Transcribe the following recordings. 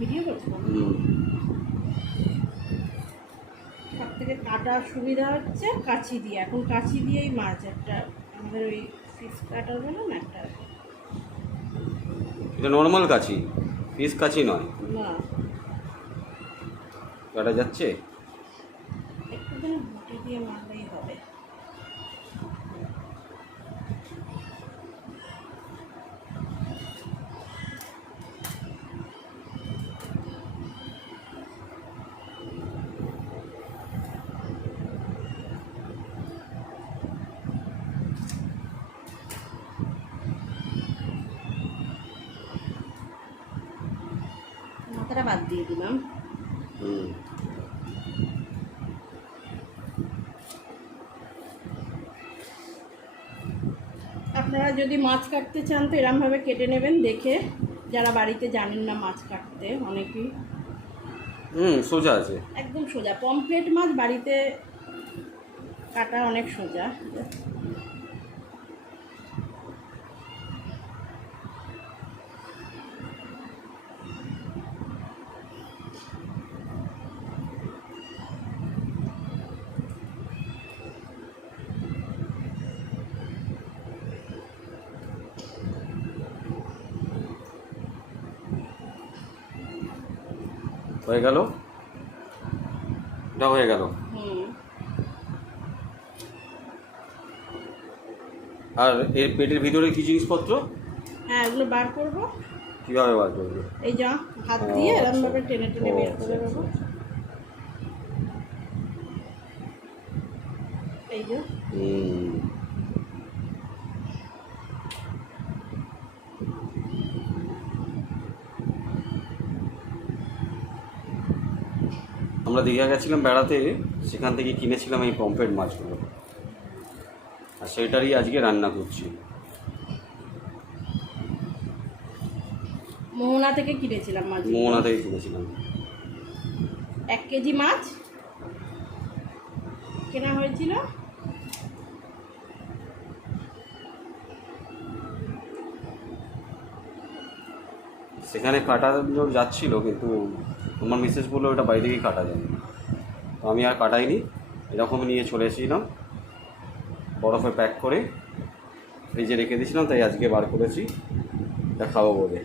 Video করছো? সব থেকে কাটা সুবিধা হচ্ছে কাঁচি দিয়ে। এখন কাঁচি দিয়েই মাছ একটা আমাদের ওই ফিশ কাটার বলে না একটা, এটা নর্মাল কাঁচি, ফিস কাঁচি নয়। না কাটা যাচ্ছে। একটু যেন বুটি দিয়ে মারলেই হবে। মাথাটা বাদ দিয়ে দিলাম। আপনারা যদি মাছ কাটতে চান তো এরমভাবে কেটে নেবেন দেখে, যারা বাড়িতে জানেন না মাছ কাটতে অনেকেই। সোজা আছে, একদম সোজা। পমফ্রেট মাছ বাড়িতে কাটা অনেক সোজা। হয়ে গেল, এটা হয়ে গেল। আর এর পেটের ভিতরে কি জিনিসপত্র? হ্যাঁ, এগুলো বার করবো। কিভাবে বার করবে? এই যা হাত দিয়ে এরমভাবে টেনে টেনে বের করে নেবো। এই যে আমরা দীঘা গেছিলাম বেড়াতে, সেখান থেকে কিনেছিলাম এই পমফ্রেট মাছগুলো, আর সেটারই আজকে রান্না করছি। মোহনা থেকে কিনেছিলাম মাছ। মোহনা থেকে কিনেছিলাম। 1 কেজি মাছ কেনা হয়েছিল। সেখানে কাটা যাচ্ছিল, কিন্তু আমার মিসেস বললো ওটা বাড়ি থেকেই কাটা যায়, তো আমি আর কাটাইনি, এরকম নিয়ে চলে এসেছিলাম বরফে প্যাক করে, ফ্রিজে রেখে দিয়েছিলাম, তাই আজকে বার করেছি, এটা খাবো বলে।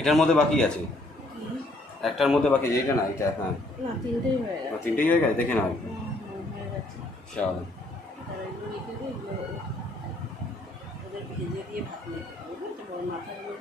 এটার মধ্যে বাকি আছে, একটার মধ্যে বাকি, এটা না, এটা হ্যাঁ না, তিনটেই হয়ে গেছে। তিনটেই হয়ে গেছে, দেখে নাও। হয়ে গেছে। চলো, এগুলো রেখে দিয়ে ওদের ভেজে দিয়ে ভাত নিয়ে খাবো, মাথাগুলো